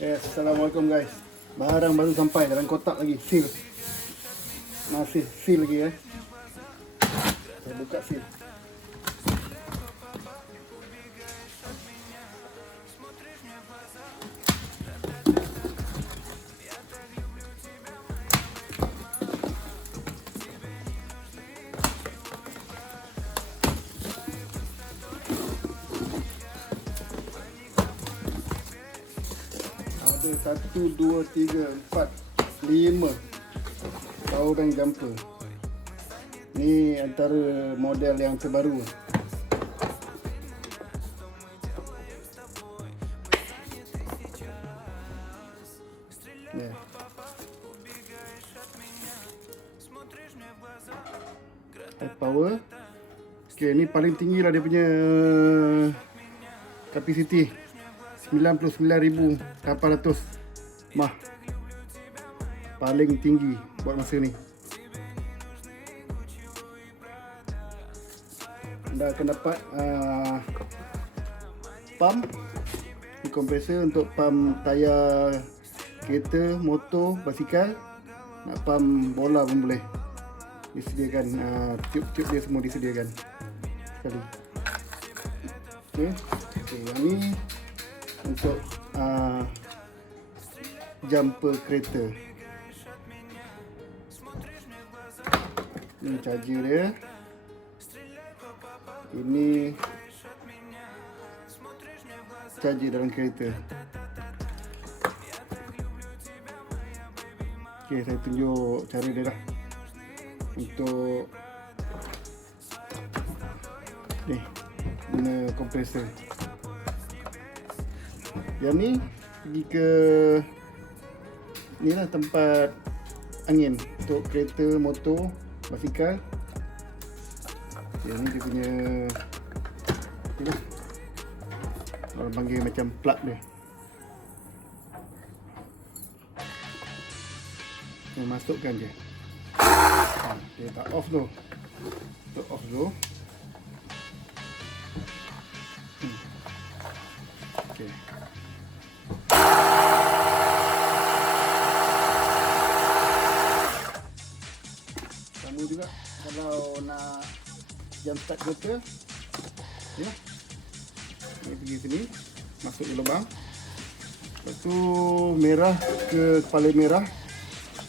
Yes, Assalamualaikum guys. Barang baru sampai dalam kotak lagi, seal. Masih seal lagi eh. Saya buka seal. Ada 1, 2, 3, 4, 5 powerbank jumper. Ni antara model yang terbaru. Yeah. Power. Okay, ni paling tinggi lah dia punya capacity. 99,800 mah. Paling tinggi buat masa ni. Anda akan dapat pump kompresor untuk pump tayar kereta, motor, basikal. Nak pump bola pun boleh. Disediakan tube-tube dia semua disediakan sekali. Okey, yang ni untuk jumper kereta. Ini charger dia. Ini charger dalam kereta. Okey, saya tunjuk cara dia lah. Untuk ni guna kompresor. Yang ni pergi ke ni lah tempat angin untuk kereta, motor, basikal. Yang ni dia punya ni lah, orang panggil macam plug dia. Yang masukkan je. Dia tak off tu. Untuk off dulu. Okay. Sama juga kalau nak jam start kereta. Ya. Ni pergi sini, masuk di lubang. Lepas tu merah ke kepala merah,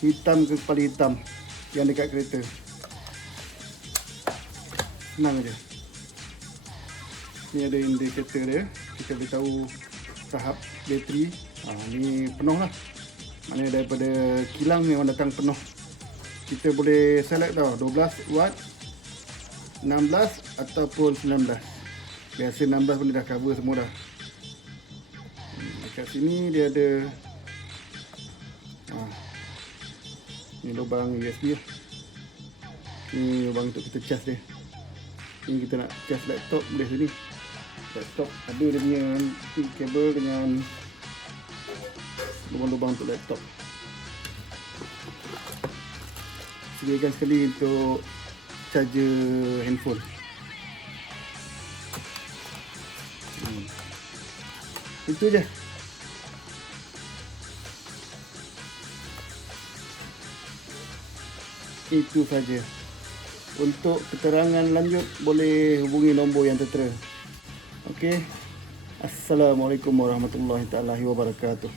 hitam ke kepala hitam yang dekat kereta. Senang aja. Ni ada indikator dia, kita boleh tahu tahap bateri. Ni penuh lah, maknanya daripada kilang memang datang penuh. Kita boleh select tau, 12 watt, 16 ataupun 19. Biasa 16 pun dia dah cover semua dah. Dekat sini dia ada ni lubang USB lah. Ni lubang untuk kita cas dia. Ni kita nak cas laptop boleh sini. Laptop ada dia punya kabel dengan lubang-lubang untuk laptop. Sediakan sekali untuk charger handphone. Itu je. Itu saja. Untuk keterangan lanjut boleh hubungi nombor yang tertera. Okey. Assalamualaikum warahmatullahi wabarakatuh.